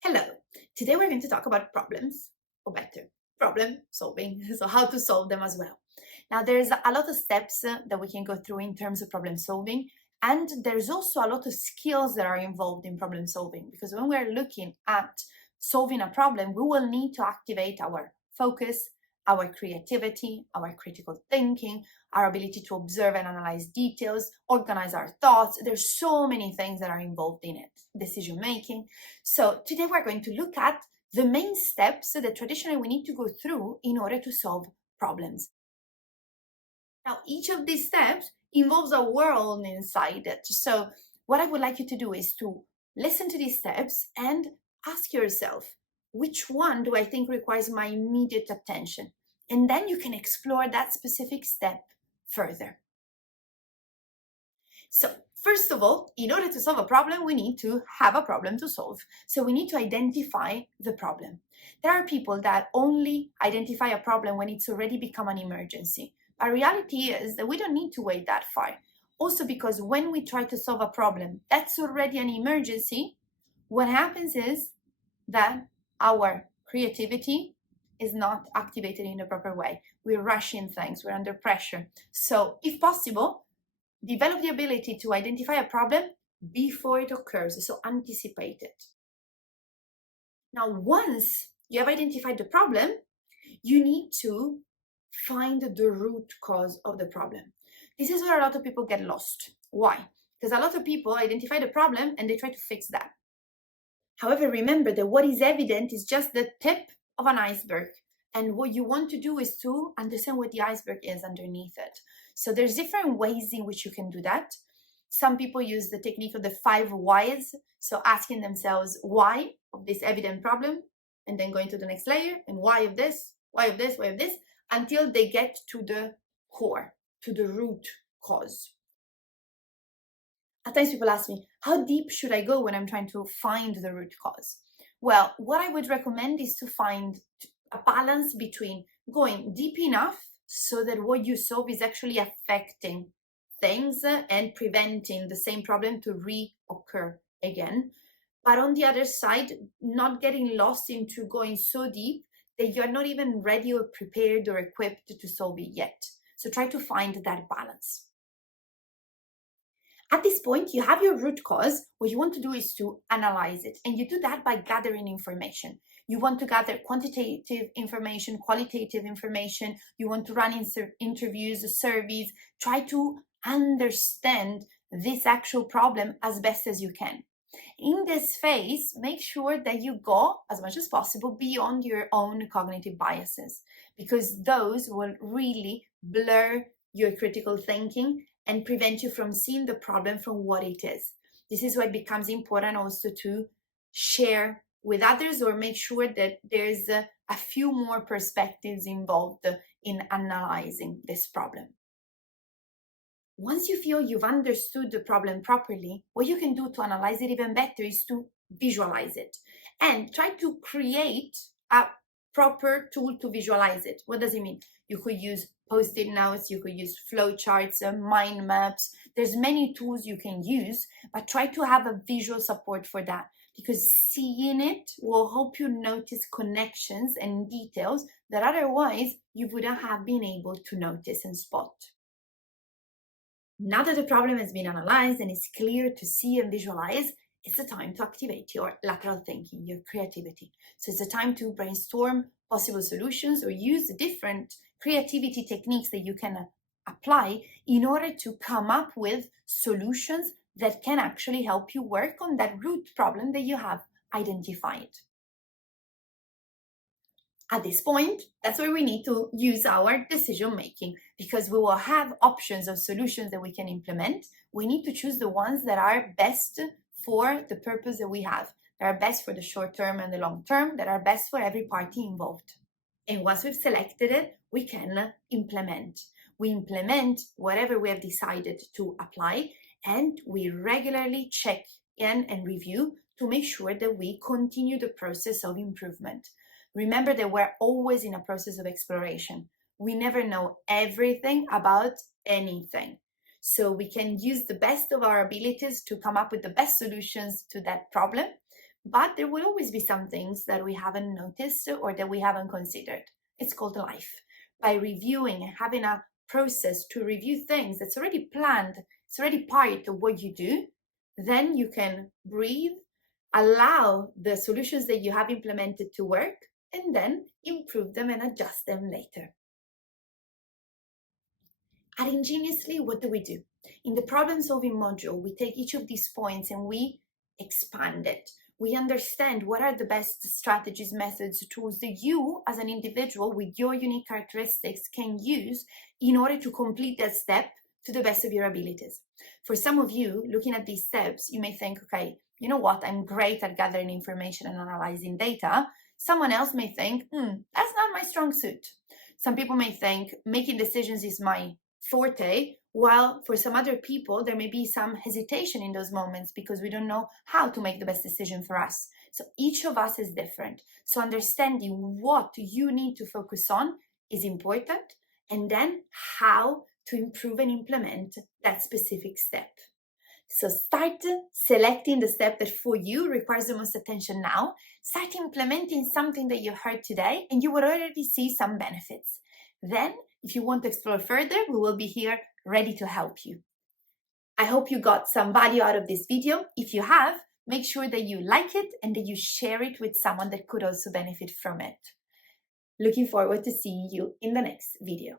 Hello, today we're going to talk about problems, or better, problem solving, so how to solve them as well. Now, there's a lot of steps that we can go through in terms of problem solving, and there's also a lot of skills that are involved in problem solving because when we're looking at solving a problem, we will need to activate our focus, our creativity, our critical thinking, our ability to observe and analyze details, organize our thoughts. There's so many things that are involved in it, decision making. So today we're going to look at the main steps that traditionally we need to go through in order to solve problems. Now, each of these steps involves a world inside it. So what I would like you to do is to listen to these steps and ask yourself, which one do I think requires my immediate attention? And then you can explore that specific step further. So first of all, in order to solve a problem, we need to have a problem to solve. So we need to identify the problem. There are people that only identify a problem when it's already become an emergency. But reality is that we don't need to wait that far. Also because when we try to solve a problem that's already an emergency, what happens is that our creativity is not activated in the proper way. We're rushing things, we're under pressure. So if possible, develop the ability to identify a problem before it occurs, so anticipate it. Now, once you have identified the problem, you need to find the root cause of the problem. This is where a lot of people get lost. Why? Because a lot of people identify the problem and they try to fix that. However, remember that what is evident is just the tip of an iceberg. And what you want to do is to understand what the iceberg is underneath it. So there's different ways in which you can do that. Some people use the technique of the 5 whys. So asking themselves why of this evident problem, and then going to the next layer, and why of this, why of this, why of this, until they get to the core, to the root cause. At times people ask me, how deep should I go when I'm trying to find the root cause? Well, what I would recommend is to find a balance between going deep enough so that what you solve is actually affecting things and preventing the same problem to reoccur again. But on the other side, not getting lost into going so deep that you're not even ready or prepared or equipped to solve it yet. So try to find that balance. At this point, you have your root cause. What you want to do is to analyze it. And you do that by gathering information. You want to gather quantitative information, qualitative information. You want to run interviews, surveys. Try to understand this actual problem as best as you can. In this phase, make sure that you go as much as possible beyond your own cognitive biases, because those will really blur your critical thinking and prevent you from seeing the problem from what it is. This is why it becomes important also to share with others or make sure that there's a few more perspectives involved in analyzing this problem. Once you feel you've understood the problem properly, what you can do to analyze it even better is to visualize it and try to create a proper tool to visualize it. What does it mean? You could use post-it notes, you could use flowcharts, mind maps. There's many tools you can use, but try to have a visual support for that, because seeing it will help you notice connections and details that otherwise you wouldn't have been able to notice and spot. Now that the problem has been analyzed and it's clear to see and visualize, it's the time to activate your lateral thinking, your creativity. So it's the time to brainstorm possible solutions or use different creativity techniques that you can apply in order to come up with solutions that can actually help you work on that root problem that you have identified. At this point, that's where we need to use our decision making, because we will have options of solutions that we can implement. We need to choose the ones that are best for the purpose that we have, that are best for the short term and the long term, that are best for every party involved. And once we've selected it, we can implement. We implement whatever we have decided to apply, and we regularly check in and review to make sure that we continue the process of improvement. Remember that we're always in a process of exploration. We never know everything about anything. So we can use the best of our abilities to come up with the best solutions to that problem, But there will always be some things that we haven't noticed or that we haven't considered. It's called life. By reviewing and having a process to review things that's already planned, it's already part of what you do, then you can breathe, allow the solutions that you have implemented to work, and then improve them and adjust them later. At Ingeniously, what do we do? In the problem solving module, we take each of these points and we expand it. We understand what are the best strategies, methods, tools that you as an individual with your unique characteristics can use in order to complete that step to the best of your abilities. For some of you, looking at these steps, you may think, okay, you know what, I'm great at gathering information and analyzing data. Someone else may think, that's not my strong suit. Some people may think making decisions is my forte, while for some other people, there may be some hesitation in those moments because we don't know how to make the best decision for us. So each of us is different. So understanding what you need to focus on is important, and then how to improve and implement that specific step. So start selecting the step that for you requires the most attention now. Start implementing something that you heard today, and you will already see some benefits. Then, if you want to explore further, we will be here ready to help you. I hope you got some value out of this video. If you have, make sure that you like it and that you share it with someone that could also benefit from it. Looking forward to seeing you in the next video.